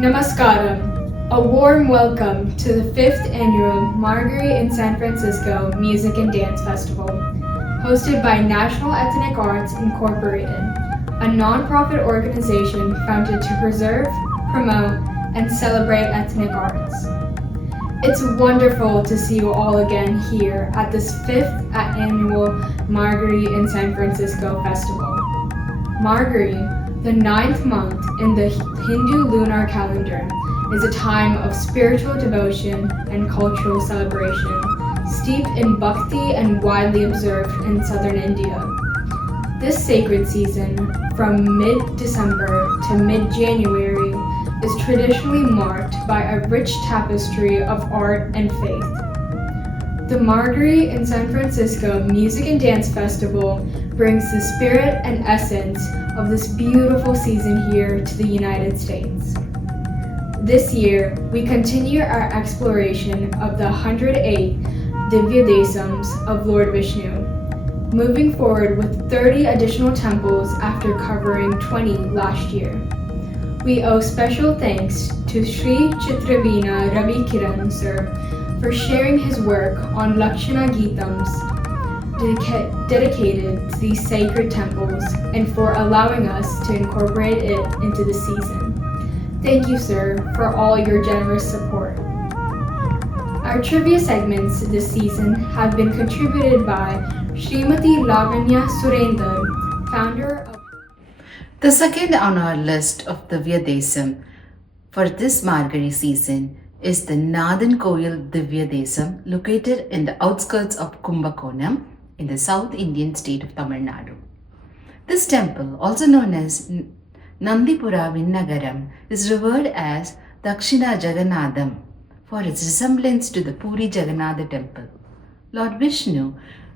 Namaskaram. A warm welcome to the 5th annual Marguerite in San Francisco Music and Dance Festival, hosted by National Ethnic Arts Incorporated, a nonprofit organization founded to preserve, promote, and celebrate ethnic arts. It's wonderful to see you all again here at this 5th annual Marguerite in San Francisco Festival. Marguerite, the 9th month in the Hindu lunar calendar, is a time of spiritual devotion and cultural celebration, steeped in bhakti and widely observed in southern India. This sacred season, from mid-December to mid-January, is traditionally marked by a rich tapestry of art and faith. The Marguerite in San Francisco Music and Dance Festival brings the spirit and essence of this beautiful season here to the United States. This year, we continue our exploration of the 108 Divya Desams of Lord Vishnu, moving forward with 30 additional temples after covering 20 last year. We owe special thanks to Sri Chitraveena Ravi Kiran sir for sharing his work on Lakshana Geetams dedicated to these sacred temples and for allowing us to incorporate it into the season. Thank you, sir, for all your generous support. Our trivia segments this season have been contributed by Srimati Lavanya Surendran, founder of... The second on our list of Divya Desam for this Margari season is the Nadan Koil Divya Desam, located in the outskirts of Kumbakonam in the South Indian state of Tamil Nadu. This temple, also known as Nandipura Vinnagaram, is revered as Dakshina Jagannadham for its resemblance to the Puri Jagannatha temple. Lord Vishnu,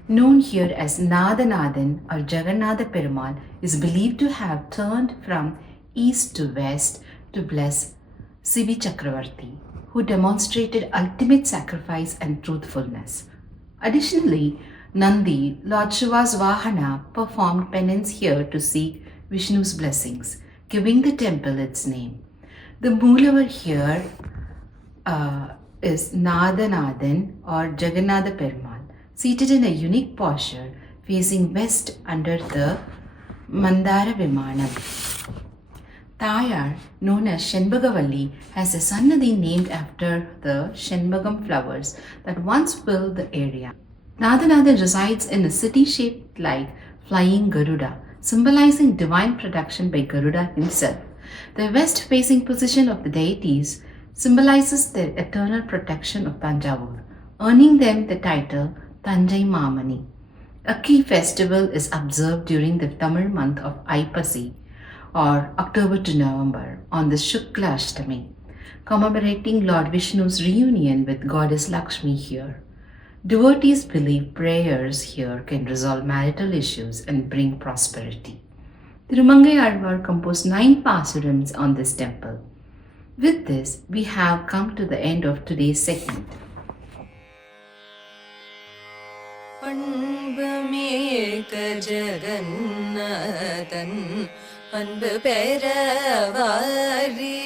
known here as Nadanathan or Jagannatha Perumal, is believed to have turned from east to west to bless Sivi Chakravarti, who demonstrated ultimate sacrifice and truthfulness. Additionally, Nandi, Lord Shiva's Vahana, performed penance here to seek Vishnu's blessings, giving the temple its name. The Moolavur here is Nadanathan or Jagannatha Perumal, seated in a unique posture facing west under the Mandara Vimanam. Tayar, known as Shenbagavalli, has a Sannadhi named after the Shenbagam flowers that once filled the area. Nadanathan resides in a city shaped like flying Garuda, symbolizing divine protection by Garuda himself. The west-facing position of the deities symbolizes the eternal protection of Tanjavur, earning them the title Tanjai Mamani. A key festival is observed during the Tamil month of Aipasi, or October to November, on the Shukla Ashtami, commemorating Lord Vishnu's reunion with Goddess Lakshmi here. Devotees believe prayers here can resolve marital issues and bring prosperity. Tirumangai Alvar composed 9 pasurams on this temple. With this, we have come to the end of today's segment. அன்பு பெறவாரி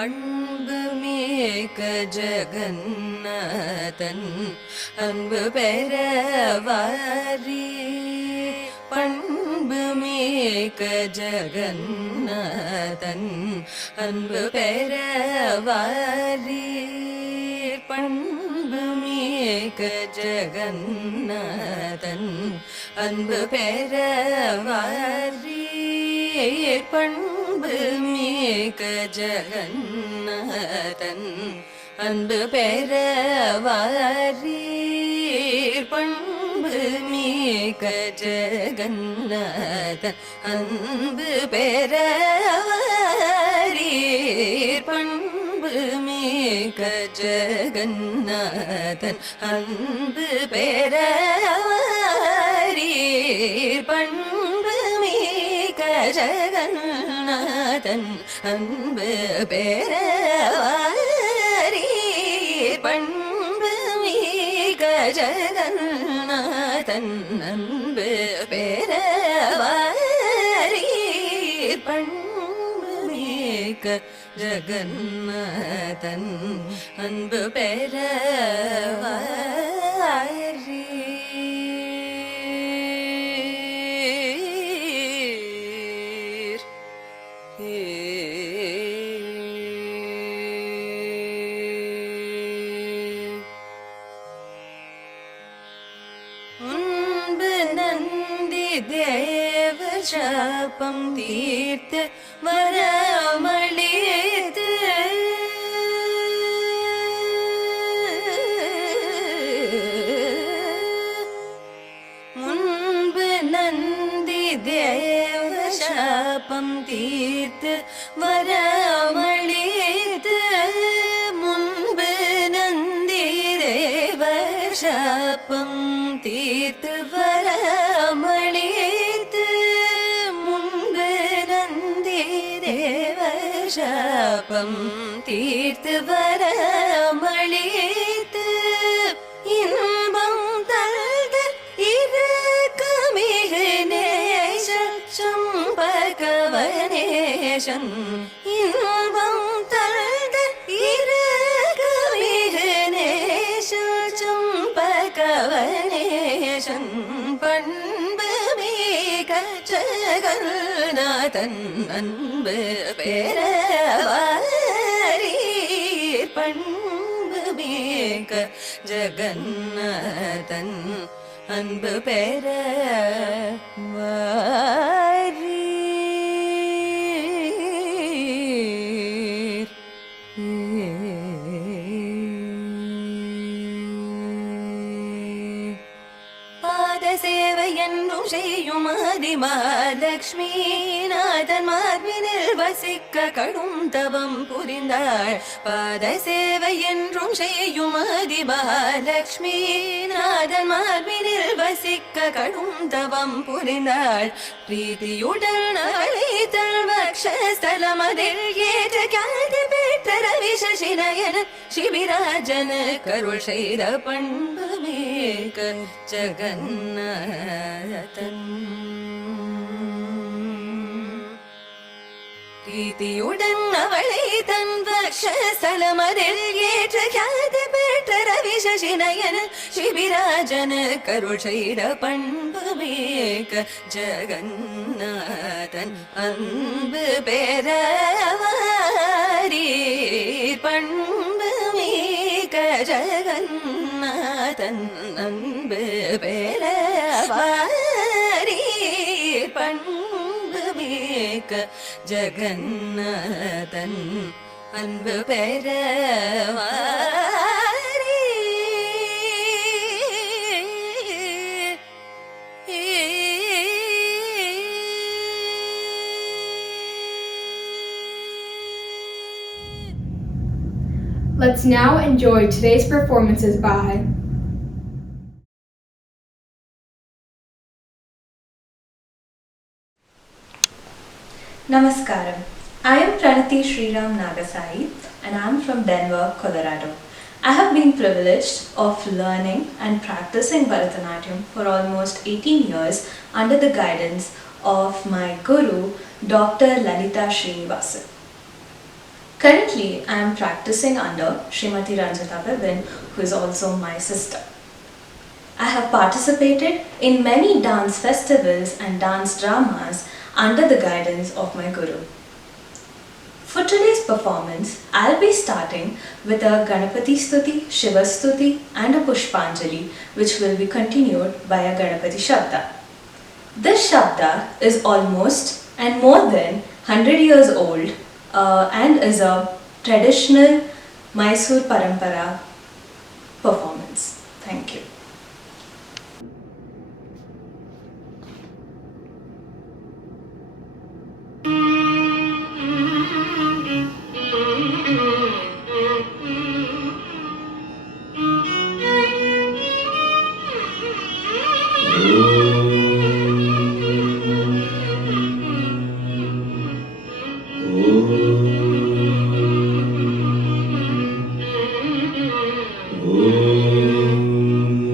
அன்பு மேக ஜகன்னதன் அன்பு பெறவாரி பண்பு மேக ஜகன்னதன் அன்பு பெறவாரி பண்பு மேக ஜகன்னதன் அன்பு பெறவாரி பண்பு மேக ஜகன்னதன் அன்பு பெறவாரி பண்பு மேக ஜகன்னதன் அன்பு பெறவாரி பண்பு மேக ஜகன்னதன் அன்பு பெறவாரி பண்பு மேக ஜகன்னதன் அன்பு பெறவாரி பண்பு மேக ஜகன்னதன் அன்பு பெறவாரி பண்பு ஜகன்நாதன் அன்பு பெற தேவ சாபம் தீர்த்த வரமளித்து முன்பு நந்தி தேவ சாபம் தீர்த்து வரமளித்து முன்பு நந்தி தேவ சாபம் தீர்த்து வரமளித்து முன்பு நந்தி தேவ சாபம் தீர்த்து வரமளித்து இன்பம் தந்த இருக்கமிகு நேசம் பகவனேசன் இன்பம் தந்த இருக்கமிகு நேசம் பகவனேசன் பண்பு மிக ஜகன்நாதன் அன்பு பெறவாரி பண்பு மிக ஜகன்நாதன் அன்பு பெறவாரி சேவை என்றும் செய்யும் ஆதிமகாலட்சுமி நாதன் மார்பினில் வசிக்க கடும் தவம் புரிந்தாள். பாத சேவை என்றும் செய்யும் ஆதிமகாலட்சுமி நாதன் மார்பினில் வசிக்க கடும் தவம் புரிந்தாள். பிரீதியுடன் அழைத்தல் வக்ஷஸ்தலம் அதில் ஏற்ற காதி பெற்ற ரவி சசிநயன சிபிராஜன கருள் செய்த பண்பு மேக ஜகன்நாதன் பிரீதியுடன் அவளை தன் வக்ஷஸ்தலம் அதில் ஏற்ற காதி பெற்ற ரவி சசிநயன சிபிராஜன கருள் செய்த பண்பு மேக ஜகன்நாதன் அன்பு பெறவாரி பண்பு மேக ஜகன்நாதன் அன்பு பெறவாரி பண்பு மேக ஜகன்நாதன் அன்பு பெறவாரி Let's now enjoy today's performances by Namaskaram. I am Pranati Sriram Nagasai and I am from Denver, Colorado. I have been privileged of learning and practicing Bharatanatyam for almost 18 years under the guidance of my guru, Dr. Lalita Srinivasan. Currently, I am practicing under Srimati Ranjita Bibin, who is also my sister. I have participated in many dance festivals and dance dramas under the guidance of my guru. For today's performance, I'll be starting with a Ganapati Stuti, Shiva Stuti and a Pushpanjali, which will be continued by a Ganapati Shabda. This Shabda is almost and more than 100 years old and is a traditional Mysore Parampara performance. Thank you. Om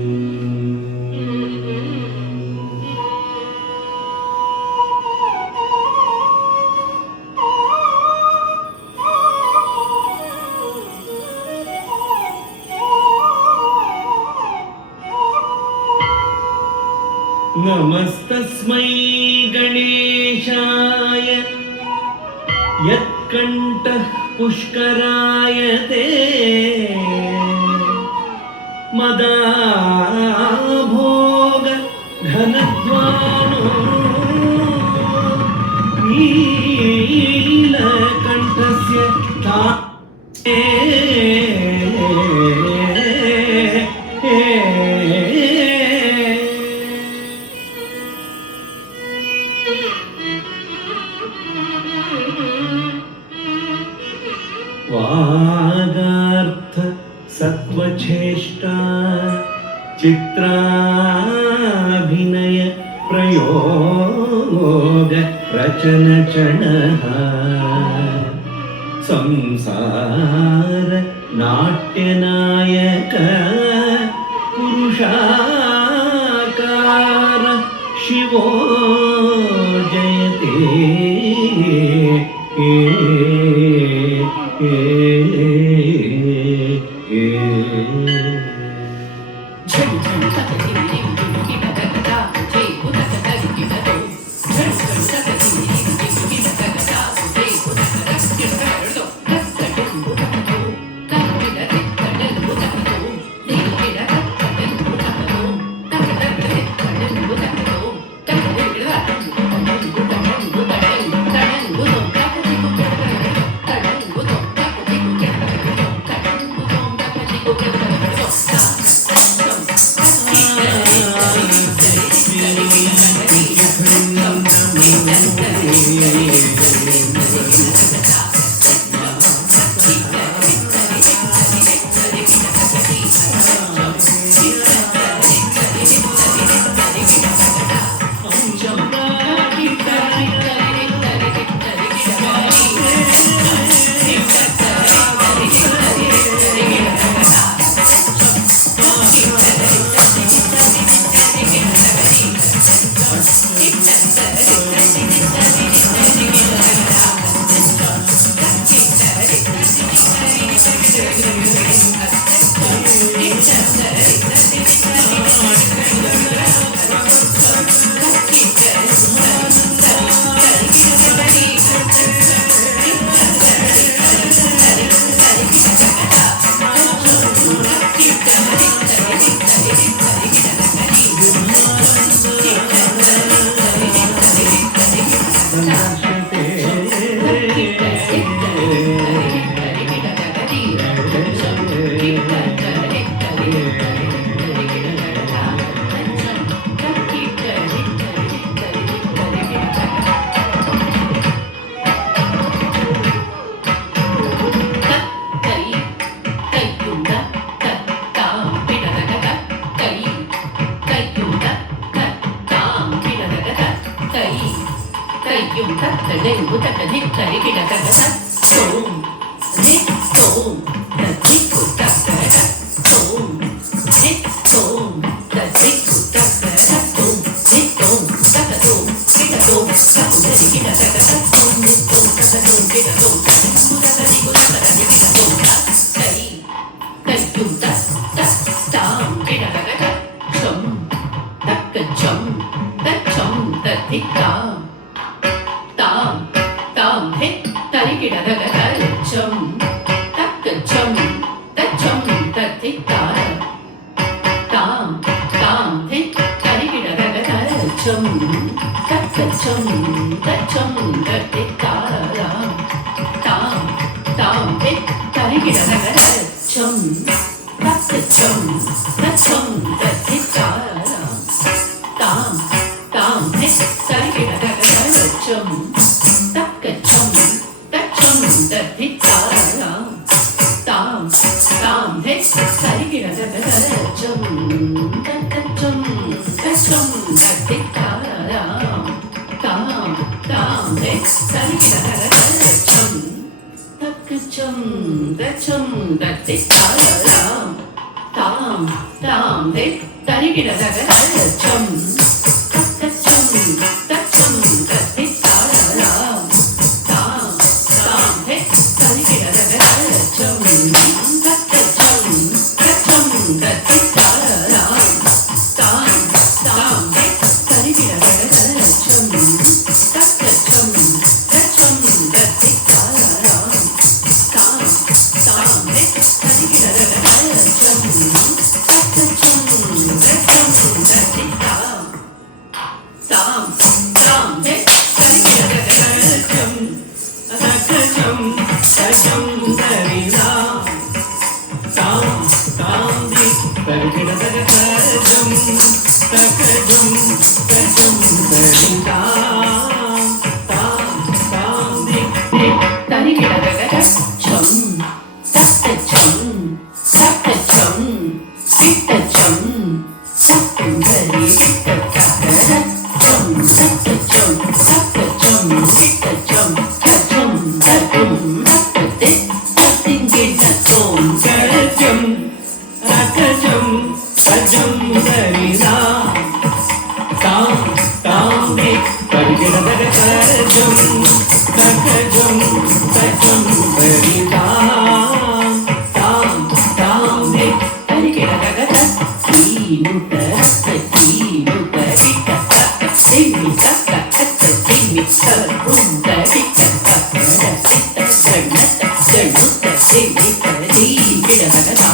नमस्तस्मै गणेशाय यत्कण्ठः पुष्करायते मदाभोग घनद्वानो नीलकण्ठस्य वागार्थ सत्वचेष्टा चित्राभिनय प्रयोग रचनचणः संसार नाट्यनायक पुरुषाकार शिवो जयते chum, pitta chum, sakkum gari pitta kakara chum, sakka chum, pitta chum, kachum, tatum, takkate, tattingita tom, Karacham, rakacham, kacham darida. Tam, tam, karigida karacham, rakacham, kacham darida. Tam, tam, karigida karacham. Nuta, nuta, pitta, takka, simi, takka, takka, simi, sarunta, pitta, takka, pitta, sarnata, sarnuta, simi, kari, pitta, takka,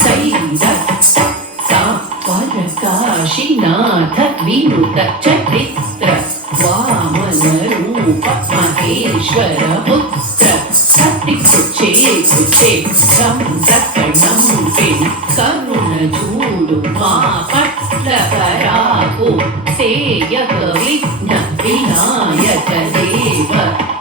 saida, takka, varaka, shinatha, vinuta, charitra, vamana, rupa, maheshwara, putra, sati, kuche, kuche, ram, dakanam, pin, karuna, చూడు మా పట్ల పరాకు సేయక విఘ్న వినాయక దేవ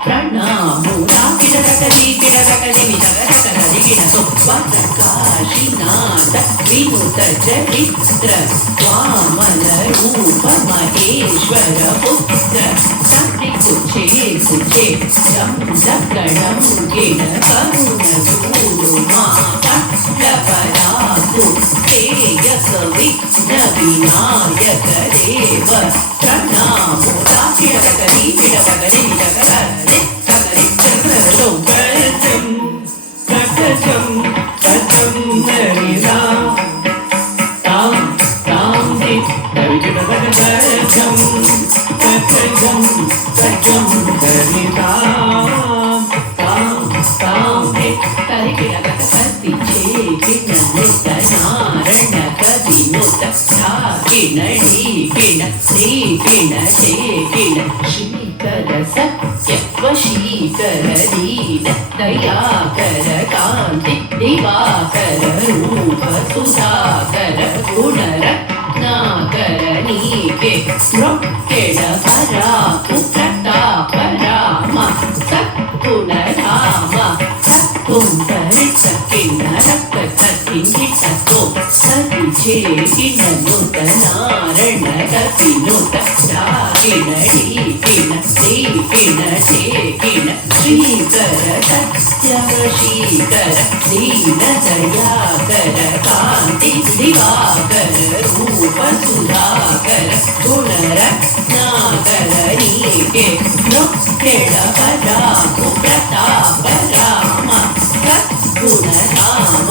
ప్రణామురా కిడరకలి కిడరకలి వినగరకలి గినతో వరకాశినాథ వినుత చరిత్ర వామన రూప మహేశ్వర పుత్ర సతి కుచే కుచే రం దక్కడం గిన కరుణ చూడు మా పట్ల పరాకు సేయక విఘ్న వినాయక దేవ ప్రణామురా కిడరకలి కిడరకలి వినగరకలి Karacham, rakacham, kacham darida. Tam, tam, karigida karacham, rakacham, kacham darida. Tam, tam, Srikara ಸತ್ಯ ವಶೀಕರ ದೀನ ದಯಾಕರ ಕಾಂತಿ ದಿವಾಕರ ರೂಪ ಸುಧಾಕರ ಗುಣರತ್ನಾಕರ ನೀಕೆ ಮೃಕ್ಕೆಡ ಪರಾಕು ಪ್ರತಾಪ ರಾಮ ಸತ್ಗುಣಧಾಮ ಸತ್ಕುಂತರಿತ ಕಿನ್ನರಕ ಕತ್ತಿಂಗಿತೋ ಸತಿಛೇ ಕಿನ್ನನುತ ನಾರಣ ಕಪಿನುತ ಕಿನಡಿ ಕಿನ ಶ್ರೀ ಕಿನ ಛೇ ಕಿನ ಶ್ರೀಕರ ಸತ್ಯವಶೀಕರ ದೀನ ದಯಾಕರ ಕಾಂತಿ ದಿವಾಕರ ರೂಪ ಸುಧಾಕರ ಗುಣರತ್ನಾಕರ ನೀಕೆ ಮೃಕ್ಕೆಡ ಪರಾಕು ಪ್ರತಾಪ Rama ಸದ್ಗುಣಧಾಮ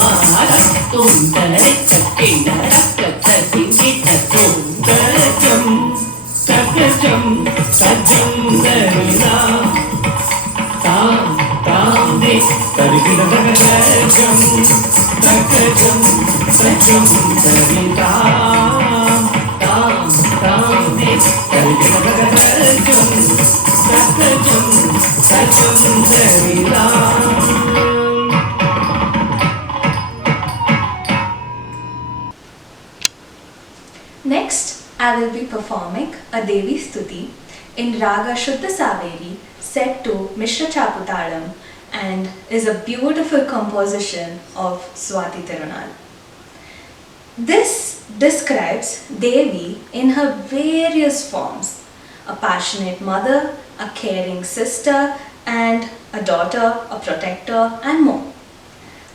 ರಕ್ತುಂತರಿತ ಕಿನ್ನರಕ ಕತ್ತಿಂಗಿತೋ karacham, rakacham, kacham darida. Tam, tam, karigida karacham, rakacham, kacham darida. Tam, tam, karigida karacham, rakacham, kacham darida. Next, I will be performing a Devi Stuti in Raga Shuddha Saveri set to Mishra Chaputalam and is a beautiful composition of Swati Tirunal. This describes Devi in her various forms, a passionate mother, a caring sister, and a daughter, a protector, and more.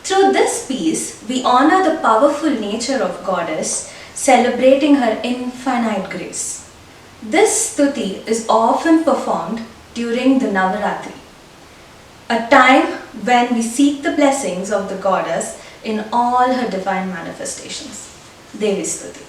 Through this piece, we honor the powerful nature of Goddess, celebrating her infinite grace. This stuti is often performed during the Navaratri, a time when we seek the blessings of the Goddess in all her divine manifestations. Devi Stuti.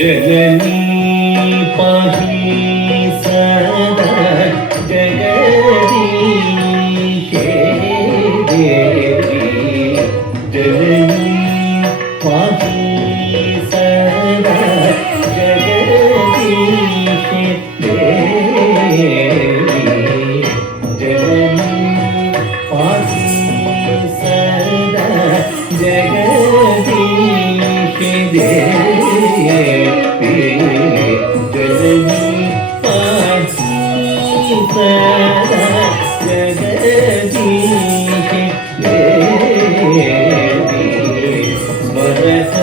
जननी पाहि सदा जगदीशे देवी जननी पाहि सदा जगदीशे देवी जननी पाहि सदा जगदीशे देवी जननी पाहि सदा जगदीशे देवी वरद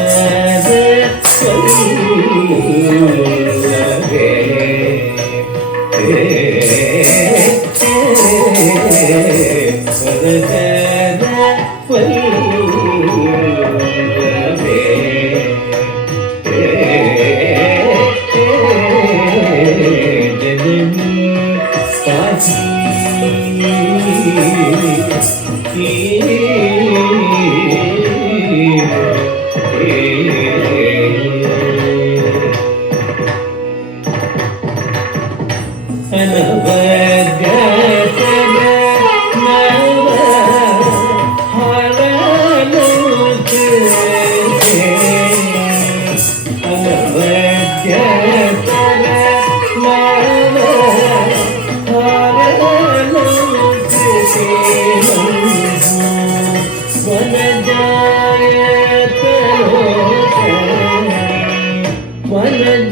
वल्लभे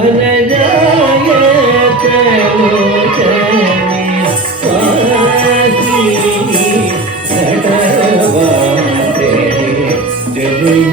वरद वल्लभे जननी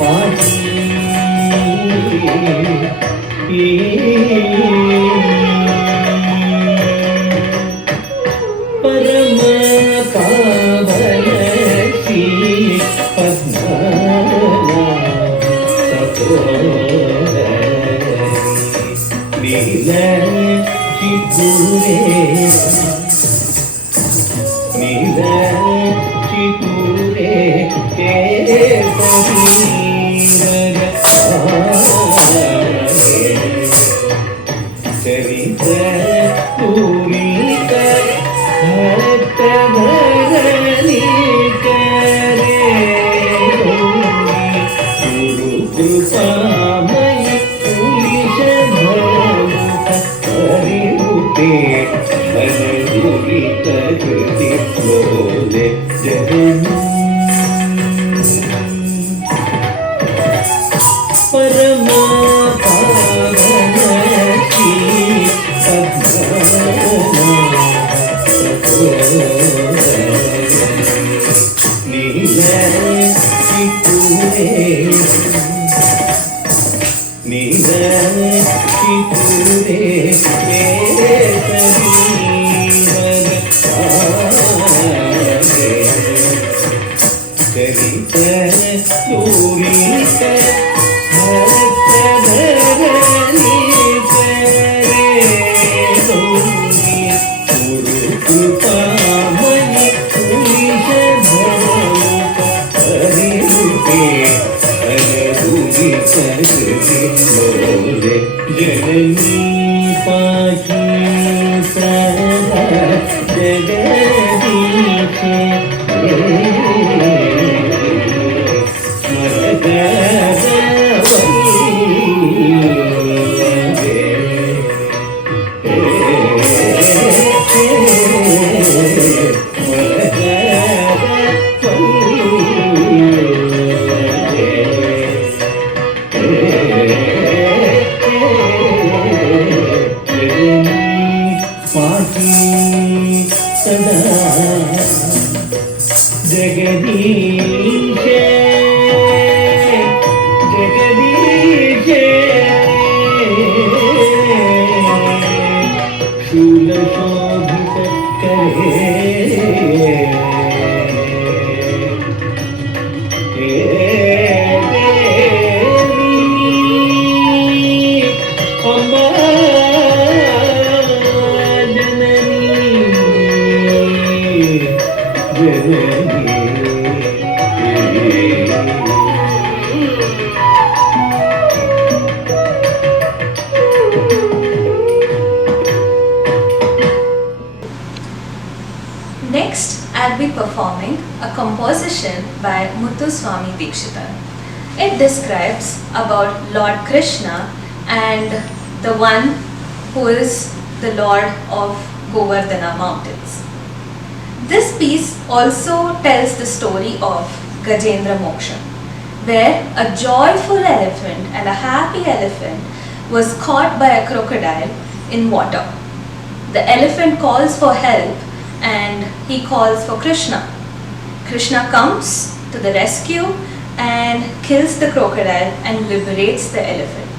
पाहि ಚರಿತ ಪೂರಿತ ಭಕ್ತ ಭರಣಿ ಕರೆ ಗುರು ಕೃಪಾಮಯ ಪುಲಿಶ ಭರತ ಹರಿರುತೆ ಘನ ಗುರಿತ ಕೃತಿ ಲೋಲೆ ಜಗನ್ ಪರಮ ಪಾವನ ಶ್ರೀ ನೀಲ ಚಿತ್ತೂರೇ ನೀಲ ಚಿತ್ತೂರೇ ಮೇರೆ ಕರೀವರ ಚರಿತ ಸೂರಿತ जननी पाही जगदीशे जगदीशे जगदीशे शूलशोभित करे Next, I'll be performing a composition by Muthuswami Dikshita. It describes about Lord Krishna and the one who is the Lord of Govardhana mountains. This piece also tells the story of Gajendra Moksha, where a joyful elephant and a happy elephant was caught by a crocodile in water. The elephant calls for help and he calls for Krishna. Krishna comes to the rescue and kills the crocodile and liberates the elephant.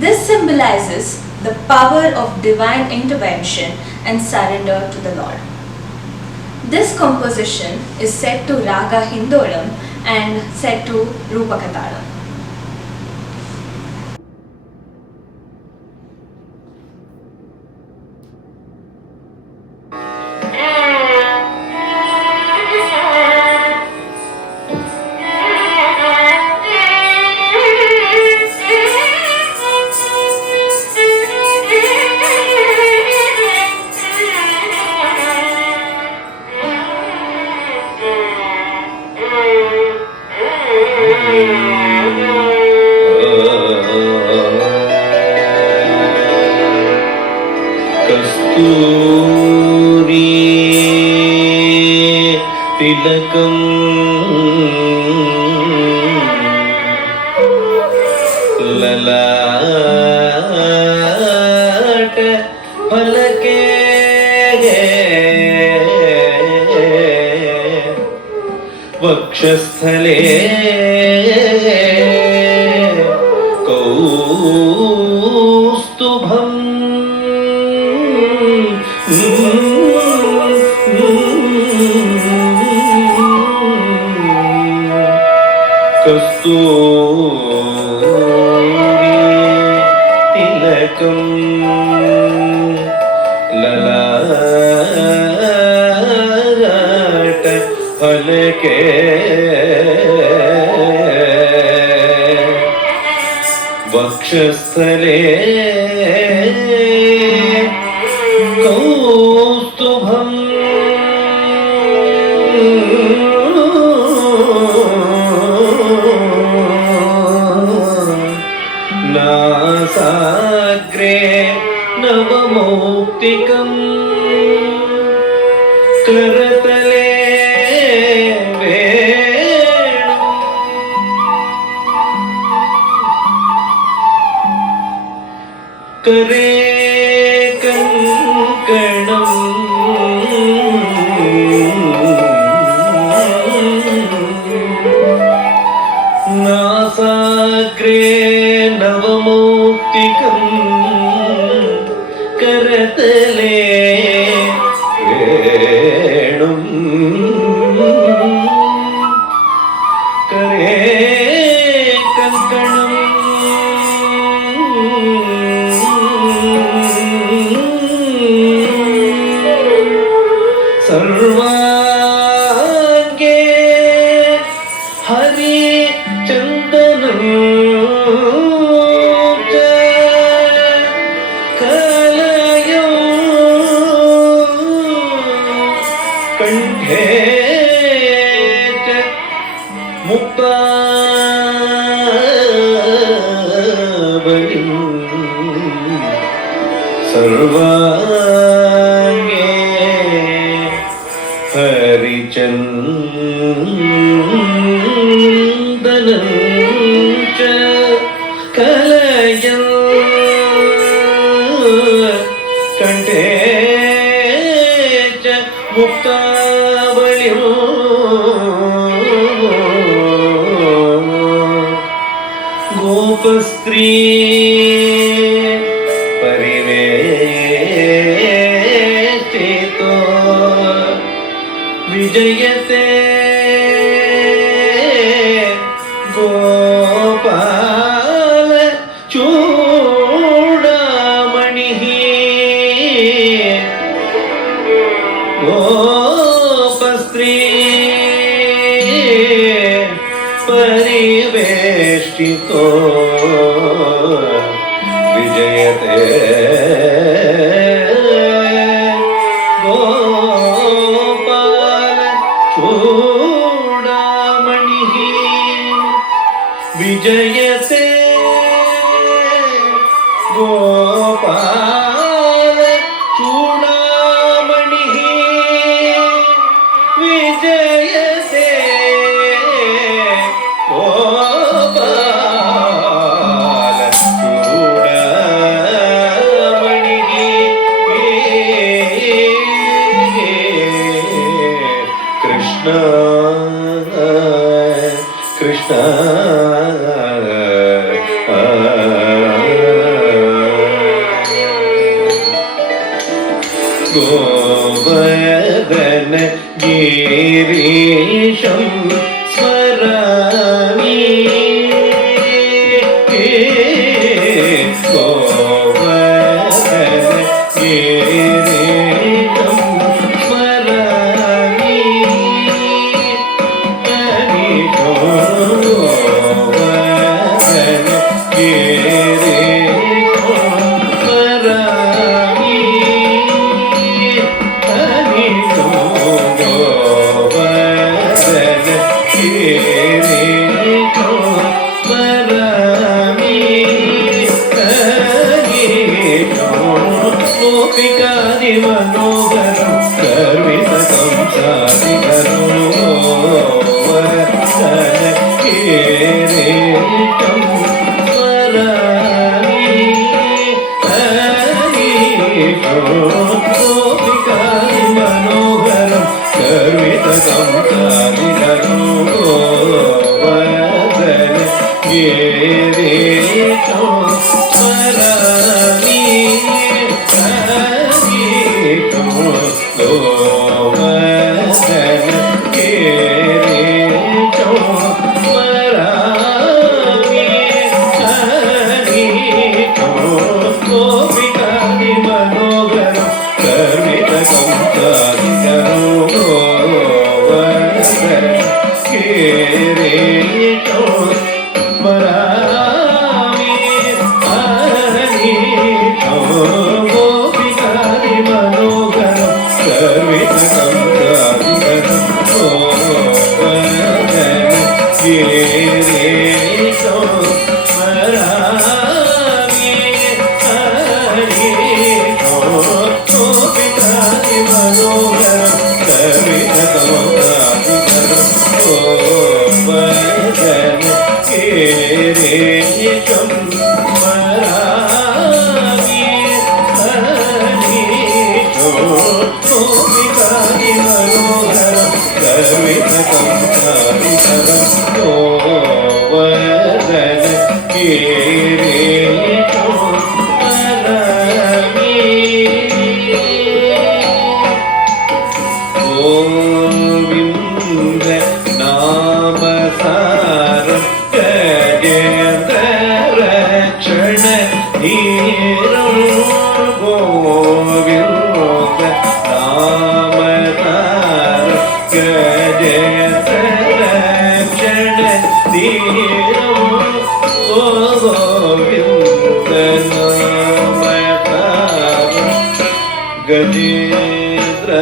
This symbolizes the power of divine intervention and surrender to the Lord. This composition is set to Raga Hindolam and set to Rupakatalam. कस्तूरी तिलकम् ललाट फलके वक्षस्थले कौस्तुभम् कस्तूरी तिलकम् ललाट फलके वक्षस्थले नवमौक्तिकं करतले वेणु करे कङ्कणम् नासाग्रे नवमौक्तिकं करतले वेणुं करे कङ्कणम् सर्वाङ्गे हरि चन्दनं च कलयौ कण्ठे च मुक्तावलिं सर्वाङ्गे हरिचन्दनं च कलयं कण्ठे च मुक्तावलिं गोपस्त्री परिवेष्टितो विजयते गोपाल चूडामणिः गोपस्त्री परिवेष्टितो विजयते चूडामणिः विजयते गोपाल चूडामणिः विजयते गोपाल चूडामणिः कृष्ण कृष्ण गोवर्धन गिरीशं स्मरामि गोवर्धन गिरीशं स्मरामि गोवर्धन गिरीशं स्मरामि गोवर्धन गिरीशं स्मरामि गोपिकादि मनोहरं गर्वितं साधिकरो गोवर्धन गिरीशं स्मरामि गोपिकादि मनोहरं गर्वितं साधिकरो गोवर्धन गिरीशं स्मरामि गोवर्धन गिरीशं गोविन्द नाम सारं गजेन्द्र रक्षण धीरं गोविन्द नाम सारं गजेन्द्र रक्षण धीरं गोविन्द नाम सारं Gajendra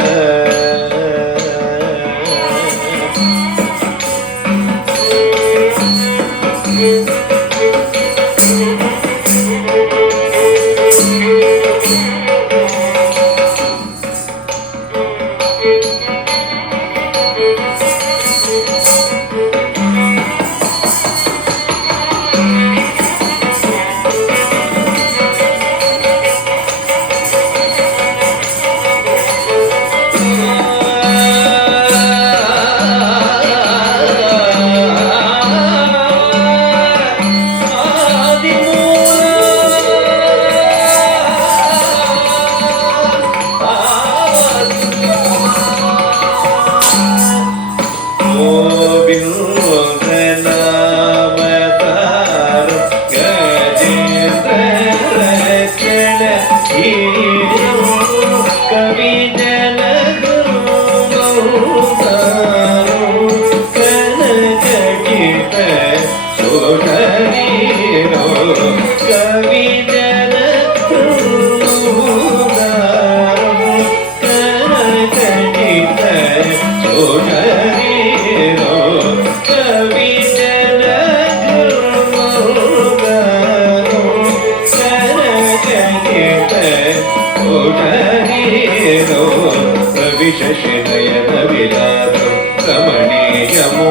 शशिनयन विलासं रमणीयमुखावासं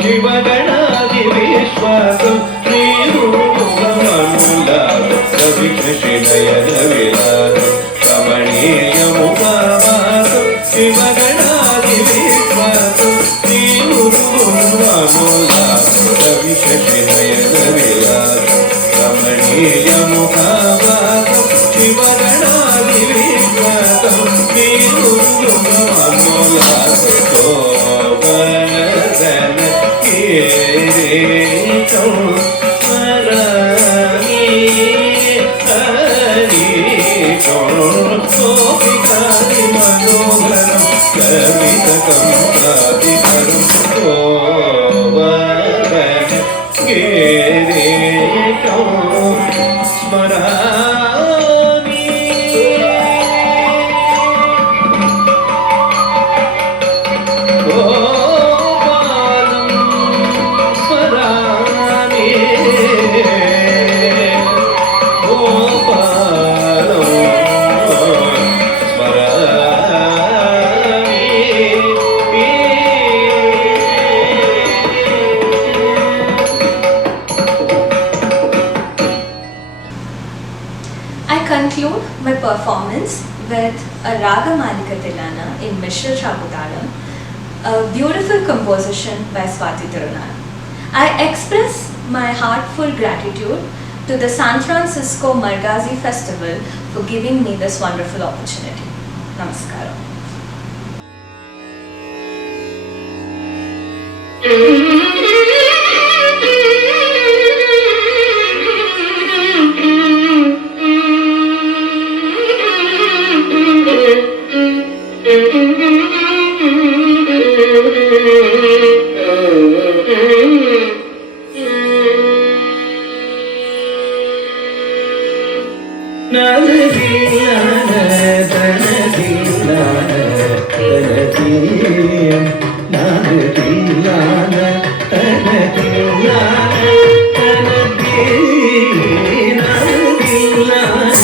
शिवगणादिविश्वासं श्रीरूपमनुलासं शशिनयन विलासं रमणीयमुखावासं शिवगणादिविश्वासं श्रीरूपमनुलासं शशिनयन विलासं रमणीयमुखावासं शिवगणादिविश्वासं I conclude my performance with a Raga Malika Tilana in Mishra Shakutalam, a beautiful composition by Swati Tirunal. I express my heartful gratitude to the San Francisco Margazi Festival for giving me this wonderful opportunity. Namaskaram. La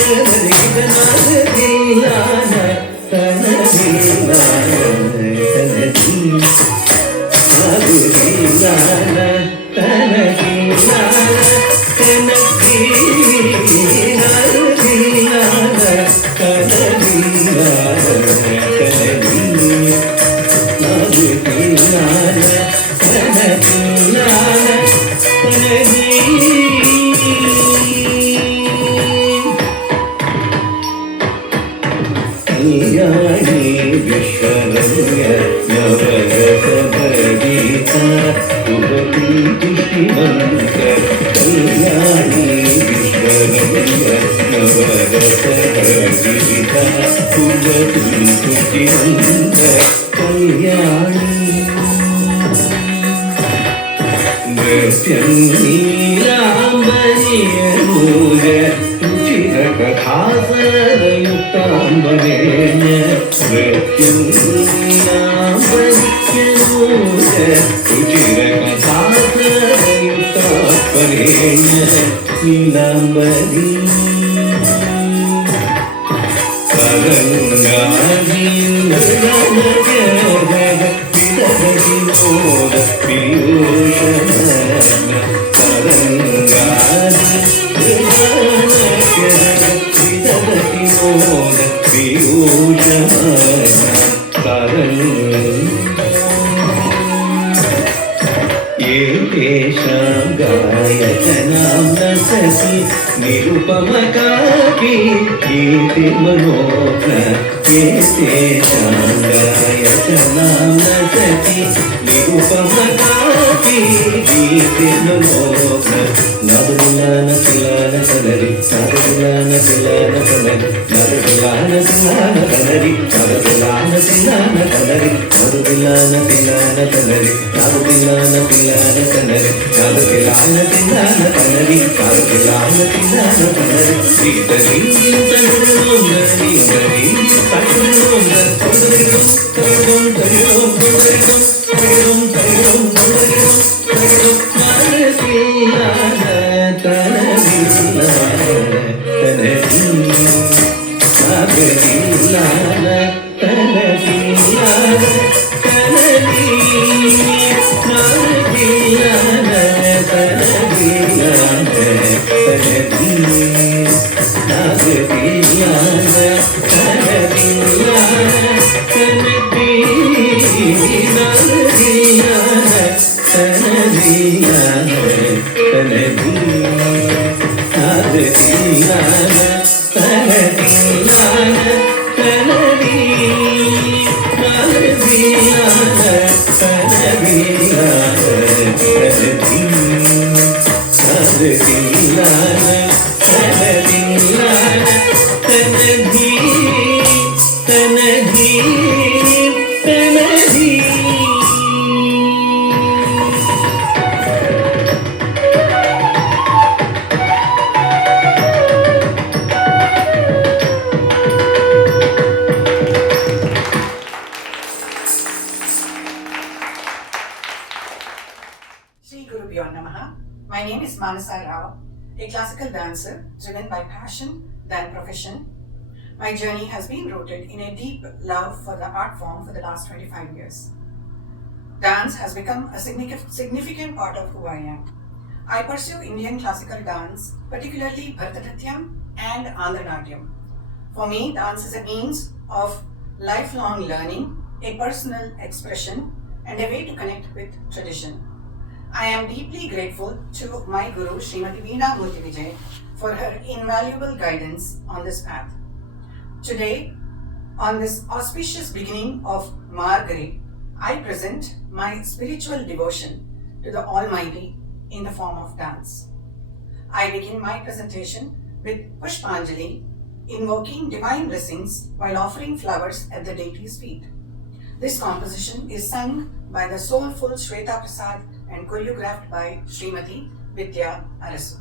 Thank you. Kalyani विश्वरम्य नवरसभरिता सुभती पुष्टिमन्त Kalyani विश्वरम्य नवरसभरिता सुभती पुष्टिमन्त Kalyani नृत्यं नीलाम्बरीयनूज रुचिरकथासरयुक्ताम्बरेण नृत्यं नीलाम्बरीयनूज रुचिरकथासरयुक्ताम्बरेण नीलाम्बरी गायकनां नसति निरुपमकापि गीति मनोज्ञ एतेषां गायकनां नसति निरुपमकापि गीति मनोज्ञ नादुलान तिलान कलरि नादुलान तिलान कलरि नादुलान तिलान कलरि नादुलान तिलान कलरि नादुलान तिलान कलरि नादुलान तिलान कलरि नादुलान तिलान कलरि नादुलान तिलान कलरि श्रीधरी तनुरों नरी नरी तनुरों तनुरों तनुरों तनुरों तनुरों तनुरों तनुरों तनुरों तनुरों मानसिलान तनदिलान तनदिलान नादुलान तनदिलान Sri Gurubhyo Namaha. My name is Manasa Rao, a classical dancer driven by passion than profession. My journey has been rooted in a deep love for the art form for the last 25 years. Dance has become a significant part of who I am. I pursue Indian classical dance, particularly Bharatanatyam and Andhra For me, dance is a means of lifelong learning, a personal expression, and a way to connect with tradition. I am deeply grateful to my guru Srimati Veena Murthy Vijay for her invaluable guidance on this path. Today, on this auspicious beginning of Margari, I present my spiritual devotion to the Almighty in the form of dance. I begin my presentation with Pushpanjali, invoking divine blessings while offering flowers at the deity's feet. This composition is sung by the soulful Shweta Prasad and choreographed by Srimati Vidya Arasu.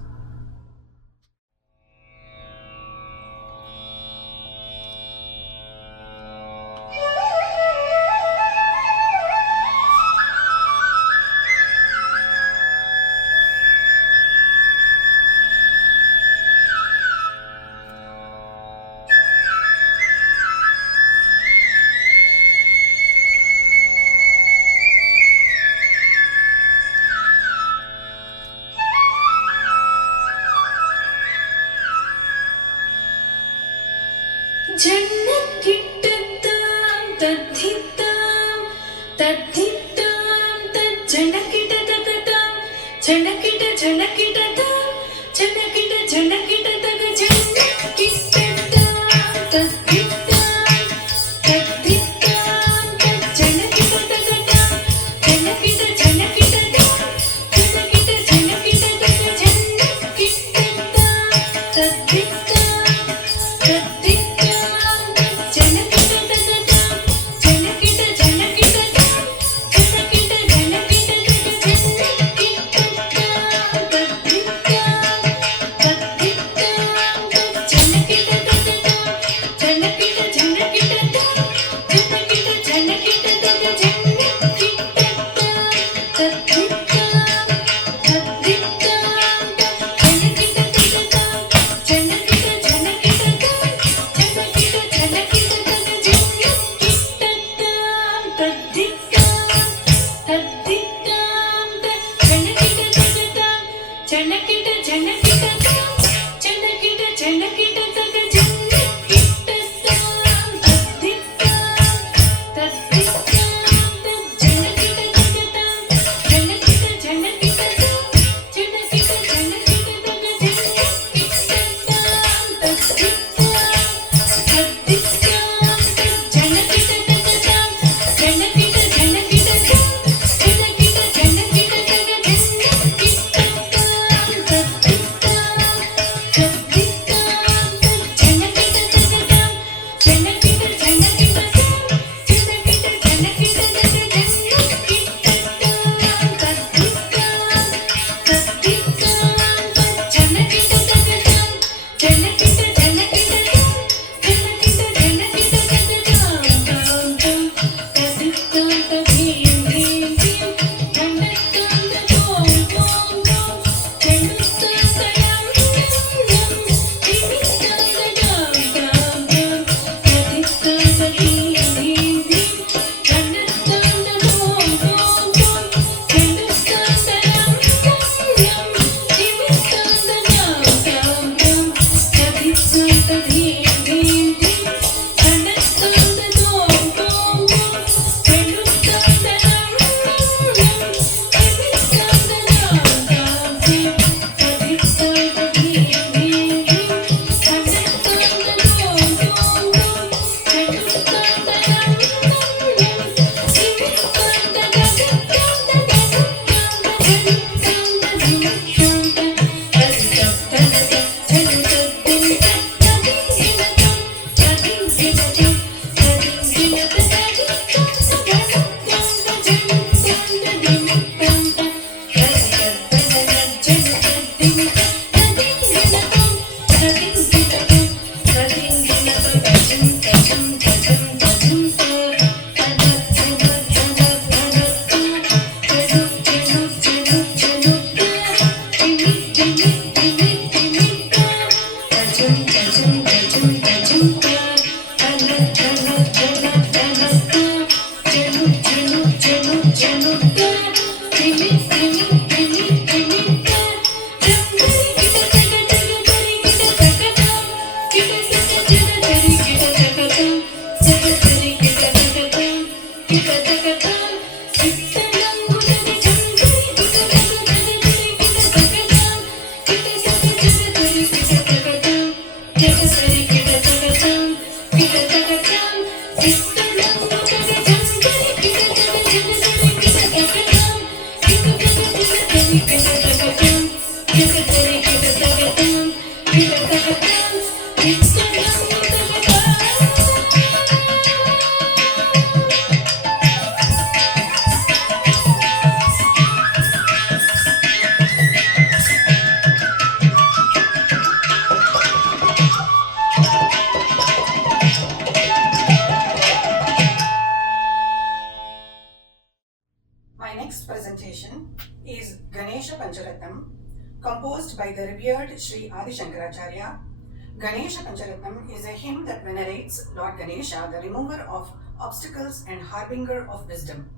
ചെണ്ണക്കിട്ടത്താം തദ്ധിത്താം തദ്ധിത്താം തജ്ജണക്കിടതകതാം ജണക്കിട ജണക്കിടതാം ജണക്കിട ജണക്കിടതക ജണക്കിട്ടതാം തദ്ധിത്താം തദ്ധിത്താം തജ്ജണക്കിടതകതാം ജണക്കിട ജണക്കിടതാം ജണക്കിട ജണക്കിടതക ജണക്കിട്ടതാം തദ്ധിത്താം തദ്ധിത്താം ജണക്കിടതകതാം ജണക്കിട ജണക്കിടതാം ജണക്കിട ജണക്കിടതക ജണക്കിട്ടതാം തദ്ധിത്താം തദ്ധിത്താം ജണക്കിടതകതാം ജണക്കിട ജണക്കിടതാം ജണക്കിട ജണക്കിടതക ജണക്കിട്ടതാം തദ്ധിത്താം തദ്ധിത്താം ജണക്കിടതകതാം ജണക്കിട ജണക്കിടതാം ജണക്കിട ജണക്കിടതക ജണക്കിട്ടതാം തദ്ധിത്താം തദ്ധിത്താം ജണക്കിടതകതാം ജണക്കിട ജണക്കിടതാം ജണക്കിട ജണക്കിടതക ജണക്കിട്ടതാം തദ്ധിത്താം തദ്ധിത്താം ജണക്കിടതകതാം ജണക്കിട ജണക്കിടതാം ജണക്കിട ജണക്കിടതക ജണക്കിട്ടതാം തദ്ധിത്താം തദ്ധിത്താം ജണക്കിടതകതാം ജണക്കിട ജണക്കിടതാം ജണക്കിട ജണക്കിടതക ജണക്കിട്ടതാം തദ്ധിത്താം തദ്ധിത്താം ജണക്കിടതകതാം ജണക്കിട ജണക്കിടതാം ജണക്കിട ജണക്കിടതക ജണക്കിട്ടതാം തദ്ധിത്താം തദ്ധിത്താം ജണക്കിടതകതാം ജണക്കിട ജണക്കിടതാം ജണക്കിട ജണക്കിടതകതാം താം തദ്ധിത്താം തഭീം ഭീം ഭീം തണ്ടത്താം തോം തോം തോം ചെണ്ടുത്താം തടാം നം തിമിത്താം തടാം താം താം തദ്ധിത്താം തഭീം ഭീം ഭീം തണ്ടത്താം തോം തോം തോം ചെണ്ടുത്താം തടാം നം തിമിത്താം തടാം താം താം തദ്ധിത്താം തഭീം ഭീം ഭീം തണ്ടത്താം തോം തോം തോം ചെണ്ടുത്താം തടാം നം തിമിത്താം തടാം താം താം തദ്ധിത്താം തഭീം ഭീം ഭീം തണ്ടത്താം തോം തോം തോം ചെണ്ടുത്താം തടാം നം തിമിത്താം My next presentation is Ganesha Pancharatnam, composed by the revered Sri Adi Shankaracharya. Ganesha Pancharatnam is a hymn that venerates Lord Ganesha, the remover of obstacles and harbinger of wisdom.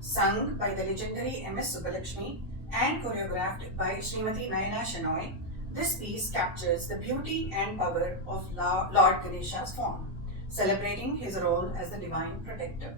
Sung by the legendary M.S. Subbulakshmi and choreographed by Srimati Nayana Shenoy, this piece captures the beauty and power of Lord Ganesha's form. celebrating his role as the divine protector.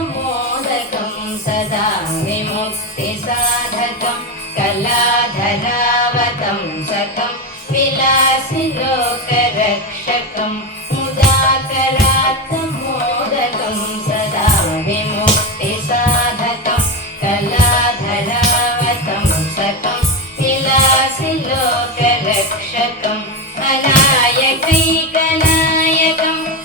मुदाकरात्मोदकं सदा विमुक्तिसाधकं कलाधरावतं सकं विलासिलोकरक्षकं मुदाकरात्मोदकं सदा विमुक्तिसाधकं कलाधरावतं सकं विलासिलोकरक्षकम् अनायकैकनायकं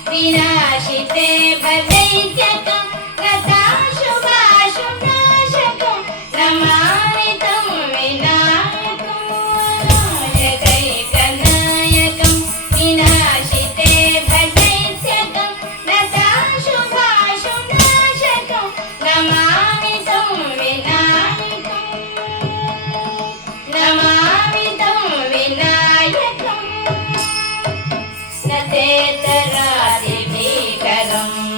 विनाशिते भदैत्यकं गताशुभाशुनाशकं नमामि तं विनायकम् अनायकैकनायकं विनाशिते भदैत्यकं गताशुभाशुनाशकं नमामि तं विनायकम् नमामि तं विनायकम् न तेतरादिभीकरं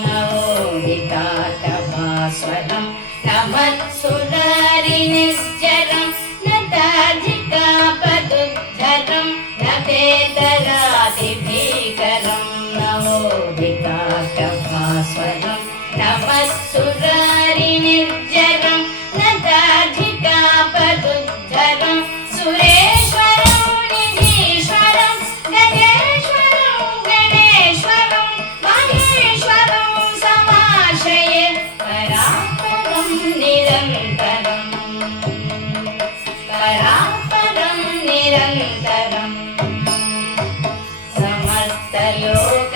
नवोदिताटभास्वरं न मत्सुरारिनिर्जरं न ताधिकापदुद्धरं न तेतरादिभीकरं नवोदिताटभास्वरं न मत्सुरारिनिर्जरं न ताधिकापदुद्धरं सुरेश्वरं निधीश्वरं गणेश्वरं गणेश्वरं महेश्वरं समाश्रये परात्परं निरन्तरं परात्परं निरन्तरं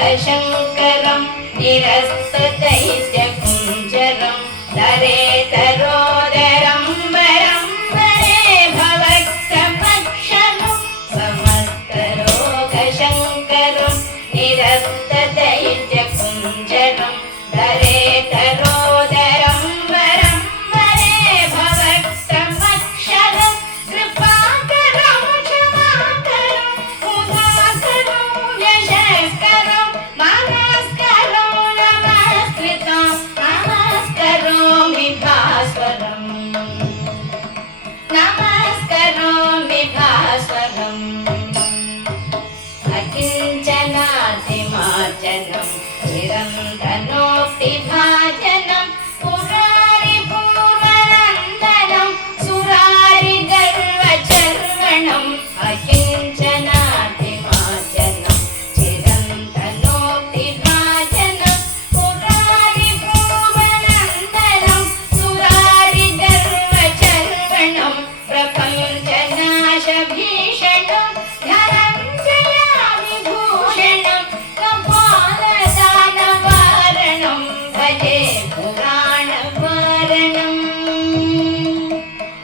समस्तलोकशङ्करं निरस्तदैत्यकुञ्जरं दरेतरोदरं वरं वरे भवत्सपक्षरं समस्तलोकशङ्करं निरस्तदैत्यकुञ्जरं दरेतरोदरं वरं वरे भवत्सपक्षरं कृपाकरं क्षमाकरं मुदाकरं यशस्करं मनस्करं नमस्कृतं नमस्करोमि भास्वरम् नमस्करोमि भास्वरम् अकिञ्चनातिमार्जनं निरन्तनोक्तिभाजनं पुरारिपूर्वनन्दनं सुरारिगर्वचर्वणम् अकिञ्चनातिमार्जनं चिरन्तनोक्तिभाजनं पुरारिपूर्वनन्दनं सुरारिगर्वचर्वणं प्रपञ्चनाशभीषणं धनञ्जयाविभूषणं कपालदानवारणं भजे पुराणवारणं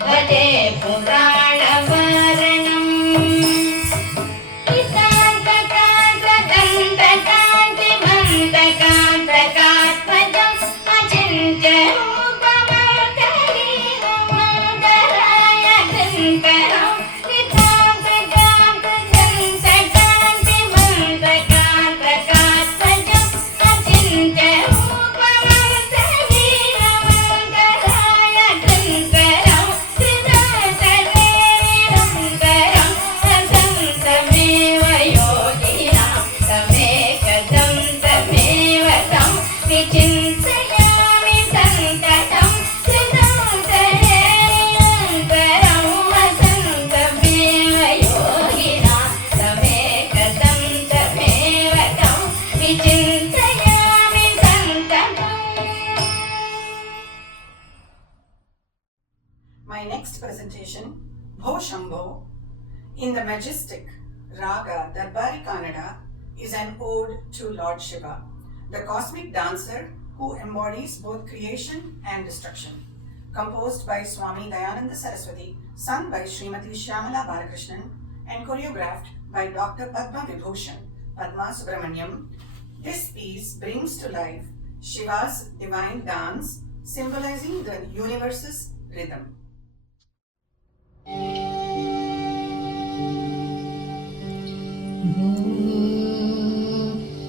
भजे पुराणवारणम् इतान्तकान्तकान्तकान्तकान्तकात्मजम् अचिन्त्यरूपमन्तरीरमन्तराय गन्तरम् इतान्तकान्तकान्तकान्तकात्मजम् अचिन्त्यरूपमन्तरीरमन्तराय गन्तरम् त्रिदशनिरन्तरं वसन्तमेव योगिनां तमेकदन्तमेव तं विचिन्तयामि सन्ततं त्रिदशनिरन्तरं वसन्तमेव योगिनां तमेकदन्तमेव तं विचिन्तयामि सन्ततम्. My next presentation, Bho Shambho, in the majestic Raga Darbari Kannada, is an ode to Lord Shiva, the cosmic dancer who embodies both creation and destruction. Composed by Swami Dayananda Saraswati, sung by Srimati Shyamala Balakrishnan, and choreographed by Dr. Padma Vibhushan, Padma Subramaniam, this piece brings to life Shiva's divine dance, symbolizing the universe's rhythm.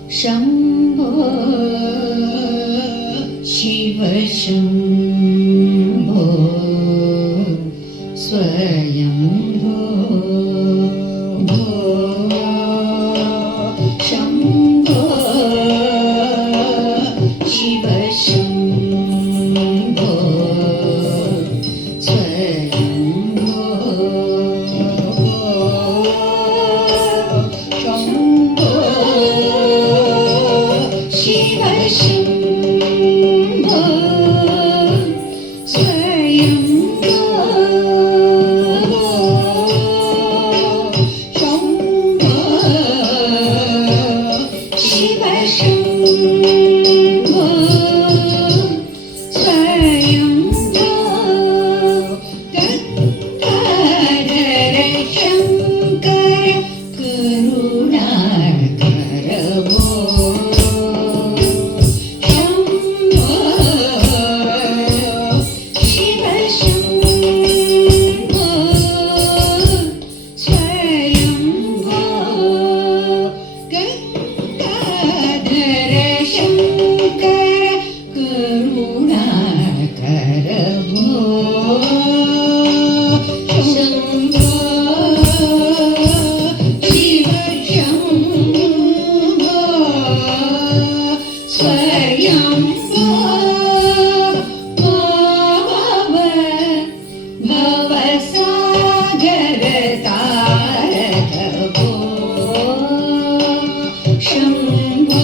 Shambho Shiv Shambho स्वयम्भो भो शम्भो शिव शम्भो स्वयम्भो शम्भो शिव शम्भो स्वयम्भो शम्भो शिव शम्भो स्वयम्भो गङ्गाधर शङ्कर करुणाकर भो शम्भो शिव शम्भो स्वयम्भो गङ्गाधर शङ्कर करुणाकर भो शम्भो शिव शम्भो स्वयम्भो भवसागर तारक भो शम्भो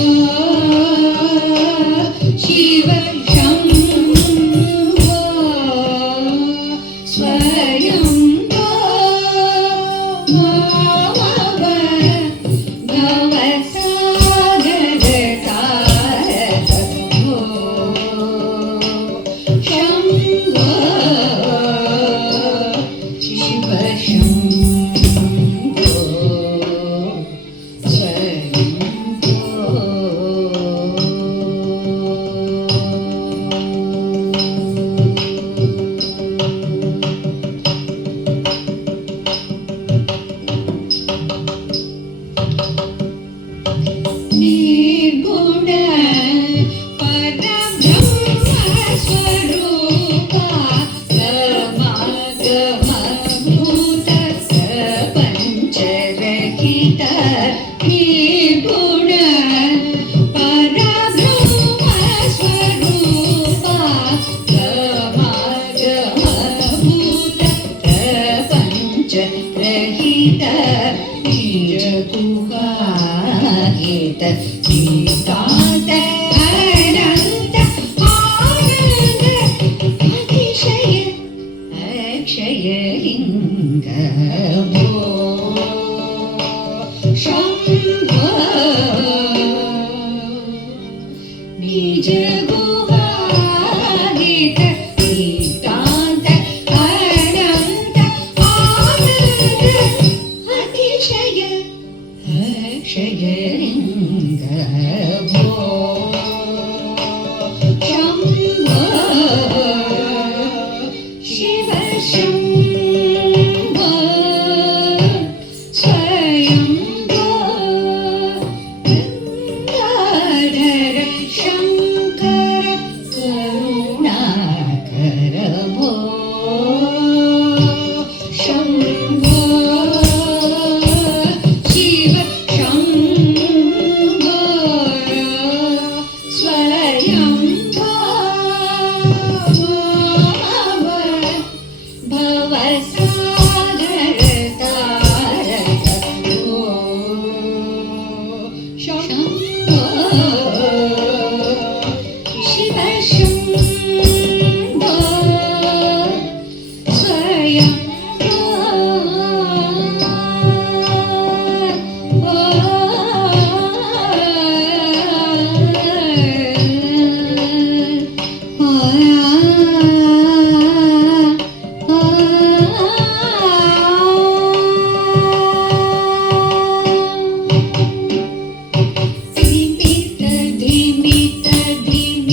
शिव शम्भो स्वयम्भो भवसागर तारक भो शम्भो शिव शम्भो निर्गुण परब्रह्मस्वरूपा गमागमभूत प्रपञ्चरहित निर्गुण परब्रह्मस्वरूपा गमागमभूत प्रपञ्चरहित निजगुहाहित नितान्त अनन्त आनन्द अतिशय अक्षयलिङ्ग भो शम्भो निजगुहाहित नितान्त अनन्त आनन्द अतिशय अक्षयलिङ्ग भो शम्भो शिव शम्भो स्वयम्भो गङ्गाधर शङ्कर करुणाकर भो शम्भो शिव शम्भो स्वयम्भो भवसागर तारक भो शम्भो शिव शम्भो स्वयम्भो धिमित धिमित धिमित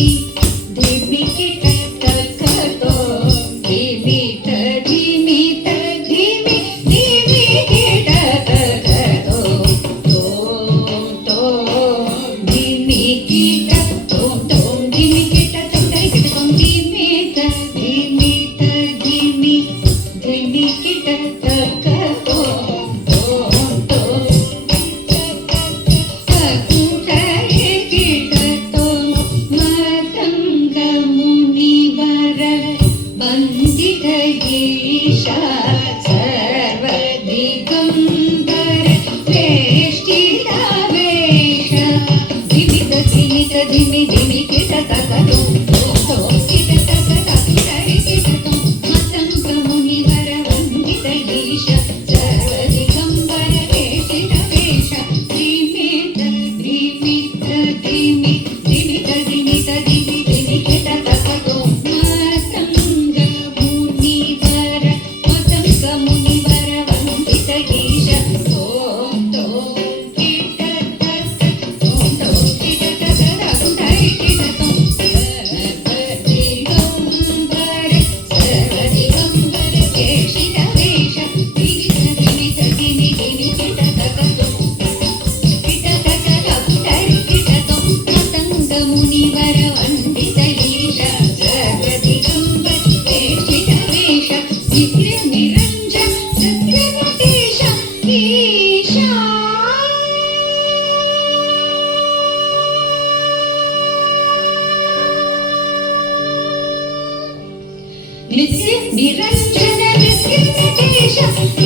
नृत्य निरंजन नृत्य नटेश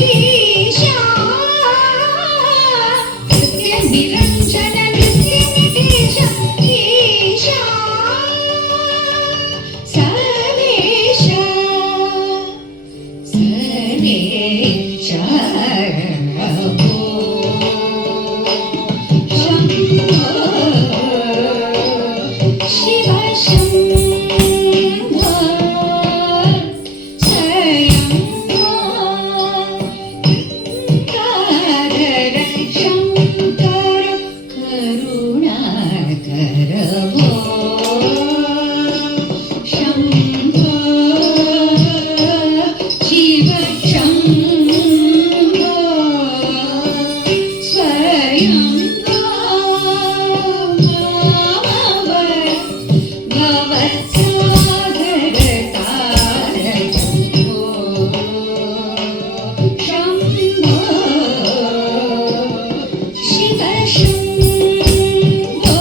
ईशा नृत्य निरंजन नृत्य नटेश ईशा सर्वेश सर्वेश शिव शंभो शयंभो गंगाधर शंकर करुणाकर भो शंभो शिव शंभो स्वयंभो भवत्सागर तारकं Shambho Shiv Shambho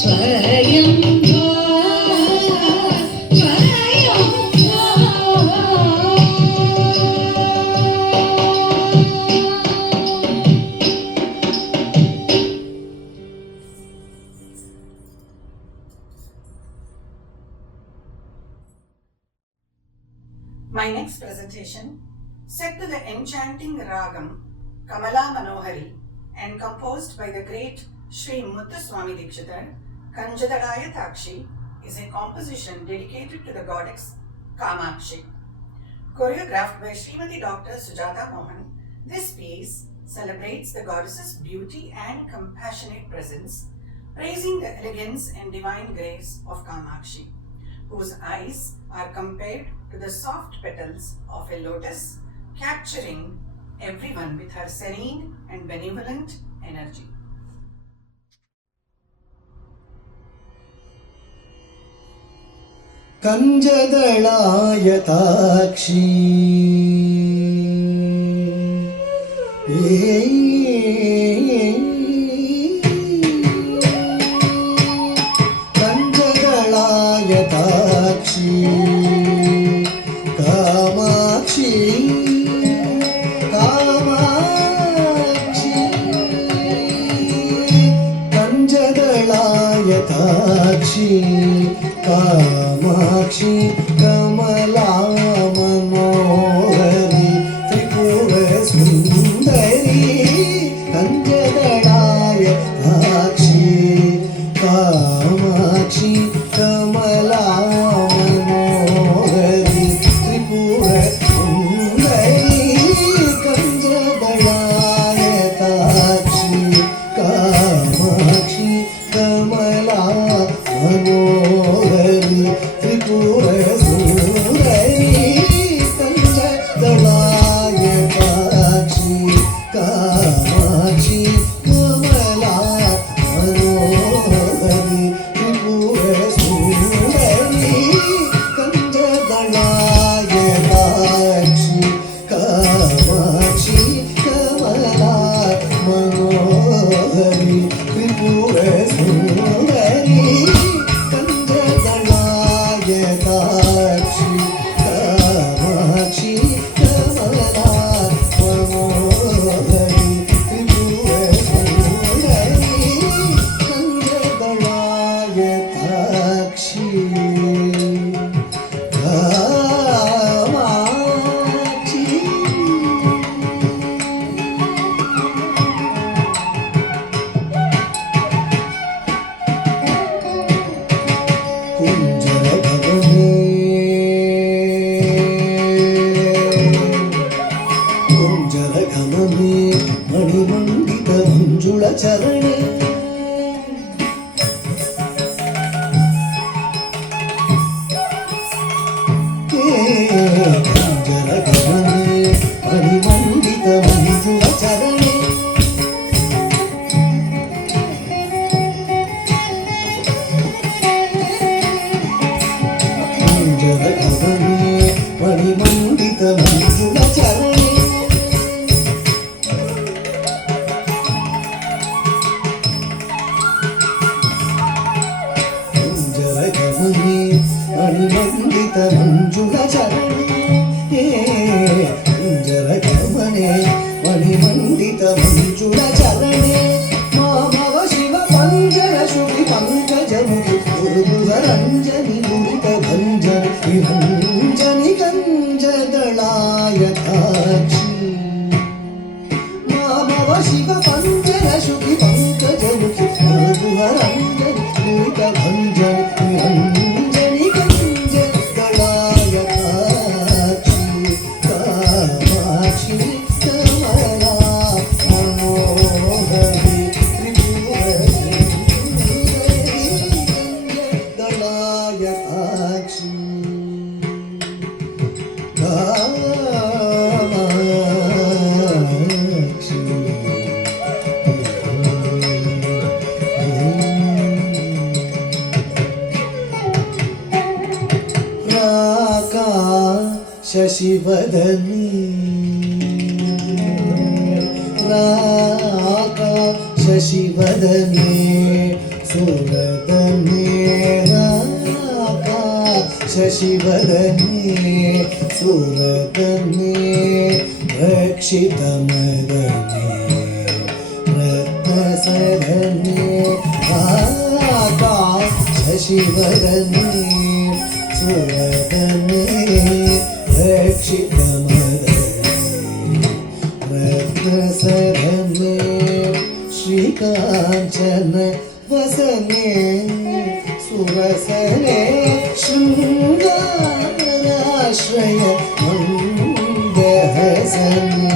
Swayambho My next presentation, set to the enchanting ragam Kamala Manohari and composed by the great Sri Muthuswami Dikshitar, Kanjadalaya Takshi, is a composition dedicated to the goddess Kamakshi. Choreographed by Srimati Dr. Sujata Mohan, this piece celebrates the goddess's beauty and compassionate presence, praising the elegance and divine grace of Kamakshi, whose eyes are compared to the soft petals of a lotus, capturing everyone with her serene and benevolent energy. ಕಂಜದಳಾಯತಾಕ್ಷಿ ಕಂಜದಳಾಯತಾಕ್ಷಿ Kamakshi Kamakshi ಕಂಜದಳಾಯತಾಕ್ಷಿ Kamakshi कमला मनोहरी त्रिपुर सुंदरी कंजदड़ाय ताक्षी कामाक्षी कमला मनोहरी त्रिपुर सुंदरी कंजदड़ाय ताक्षी कामाक्षी कमला मनोहरी त्रिपुर सुंदरी कंजदड़ाय ताक्षी कामाक्षी कमला मनोहरी त्रिपुर सुंदरी कंजदड़ाय ताक्षी कामाक्षी कमला मनोहरी त्रिपुर सुंदरी कंजदड़ाय ताक्षी कामाक्षी कमला मनोहरी त्रिपुर सुंदरी कंजदड़ाय ताक्षी कामाक्षी మంజుల చరణే అంజర గమనే మణిమండిత మంజుల చరణే మామవ శివ పంజర శుభి పంకజముఖి దుర్గుహరంజని మురిత భంజని విభంజని గంజదళాయతాక్షి మామవ శివ పంజర శుభి పంకజముఖి దుర్గుహరంజని మురిత భంజని విభంజని గంజదళాయతాక్షి కామాక్షి కమలా మనోహరి దళాయతాక్షి కామాక్షి రాకా శశివదనీ రాకా శశివదనే సురదనే రాకా శశివదనే సురదనే రక్షితమదనే రత్నసదనే రాకా శశివదనే సురదనే రక్షితమదనే రత్నసదనే శ్రీకాంచన వసనే సురసనే శృంగారాశ్రయ మందహసనే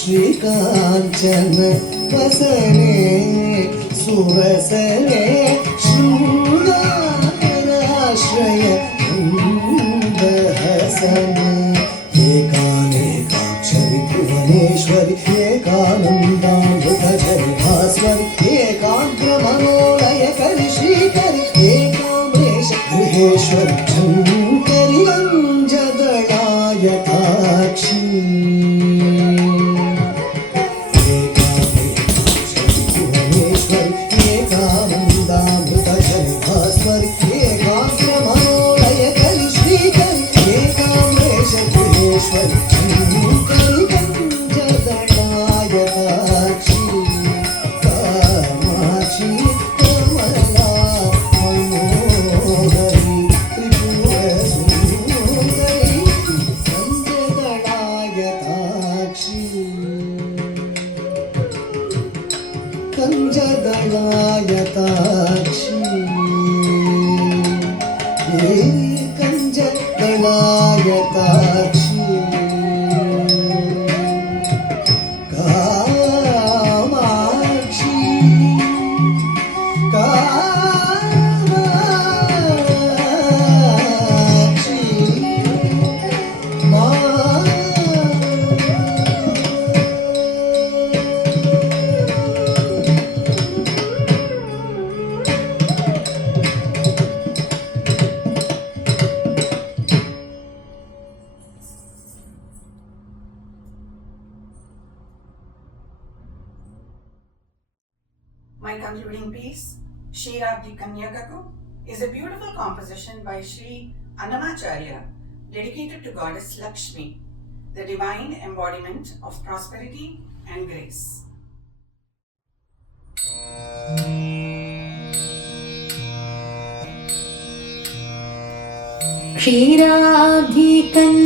శ్రీకాంచన వసనే సురసనే శృంగారాశ్రయ మందహసనే ఏకానేకాక్షరి భువనేశ్వరి ఏకానందామృతజరి భాస్వరి ఏకాగ్రమనోలయ కరి శ్రీకరి ఏకామేశ గృహేశ్వరి శంకరి అంజదళాయతాక్షి ఏకానేకాక్షరి భువనేశ్వరి ఏకానందామృతజరి భాస్వరి ఏకాగ్రమనోలయ కరి శ్రీకరి ఏకామేశ గృహేశ్వరి శంకరి అంజదళాయతాక్షి కామాక్షి కమలా మనోహరి త్రిపుర సుందరి కంజదళాయతాక్షి కంజదళాయతాక్షి కంజదళాయతాక్షి కామాక్షి కామాక్షి మా My concluding piece, Shirabdi Kanyagaku, is a beautiful composition by Sri Annamacharya dedicated to goddess Lakshmi, the divine embodiment of prosperity and grace.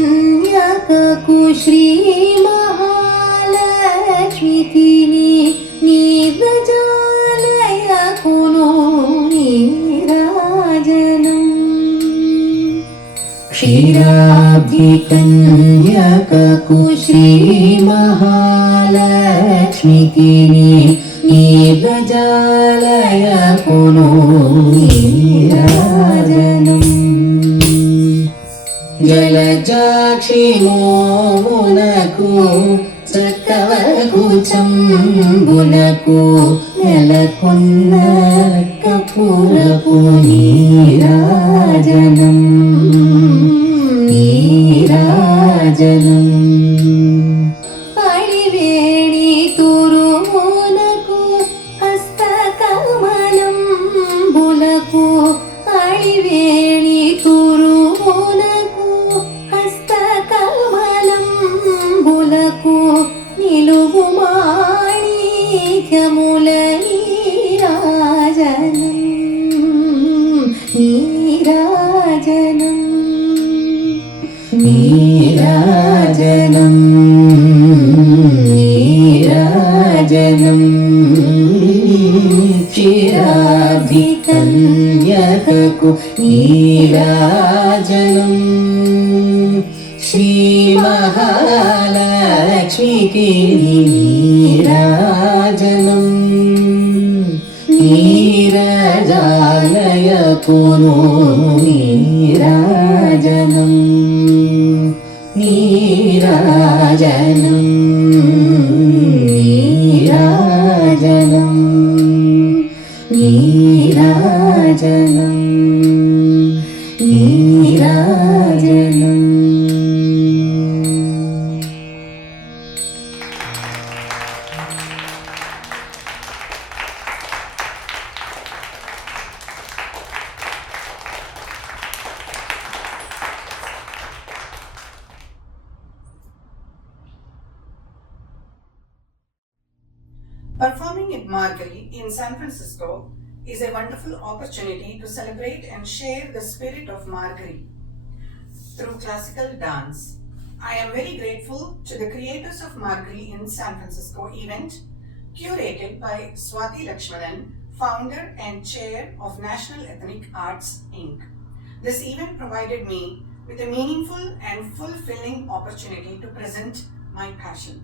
क्षीराब्धिकन्यककु श्रीमहालक्ष्मीतिनि नीरजालयकुनो नीराजनम् क्षीराब्धिकन्यककु श्रीमहालक्ष्मीतिनि नीरजालयकुनो नीराजनम् Jalajakshi మోమునకు చక్కవకు చంబులకు నెలకొన్న కపూరపు నీరాజనం నీరాజనం అడివేణి తురుమునకు హస్తకమలం బులకు అడివేణి తురుమునకు క్షీరాబ్ధి కన్యకకు నీరాజనం శ్రీ మహాలక్ష్మికి నీరాజనం నీరజాలయపును నీరాజనం నీరాజనం నీరాజనం నీరాజనం నీరాజనం. Performing at Margari in San Francisco is a wonderful opportunity to celebrate and share the spirit of Margari through classical dance. I am very grateful to the creators of Margari in San Francisco event, curated by Swati Lakshmanan, founder and chair of National Ethnic Arts Inc. This event provided me with a meaningful and fulfilling opportunity to present my passion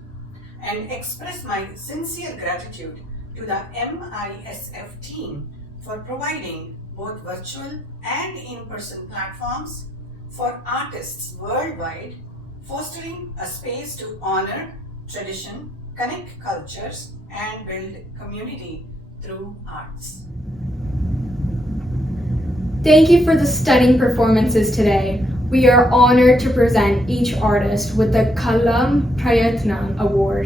and express my sincere gratitude to the MISF team for providing both virtual and in-person platforms for artists worldwide, fostering a space to honor tradition, connect cultures, and build community through arts. Thank you for the stunning performances today. We are honored to present each artist with the Kalam Prayatnam Award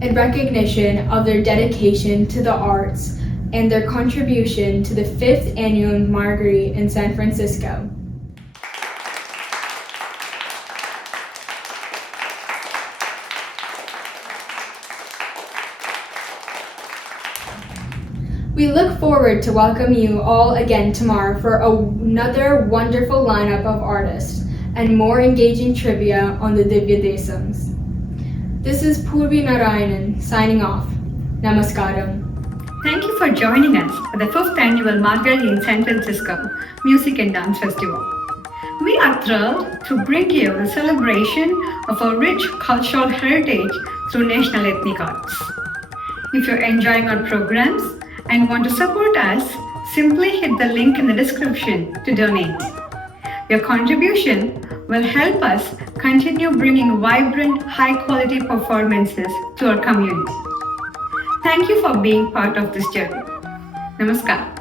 in recognition of their dedication to the arts and their contribution to the 5th Annual Margari in San Francisco. We look forward to welcome you all again tomorrow for another wonderful lineup of artists and more engaging trivia on the Divya Desams. This is Purvi Narayanan signing off. Namaskaram. Thank you for joining us for the 5th Annual Margari in San Francisco Music and Dance Festival. We are thrilled to bring you the celebration of our rich cultural heritage through National Ethnic Arts. If you're enjoying our programs and want to support us, simply hit the link in the description to donate. Your contribution will help us continue bringing vibrant, high-quality performances to our community. Thank you for being part of this journey. Namaskar.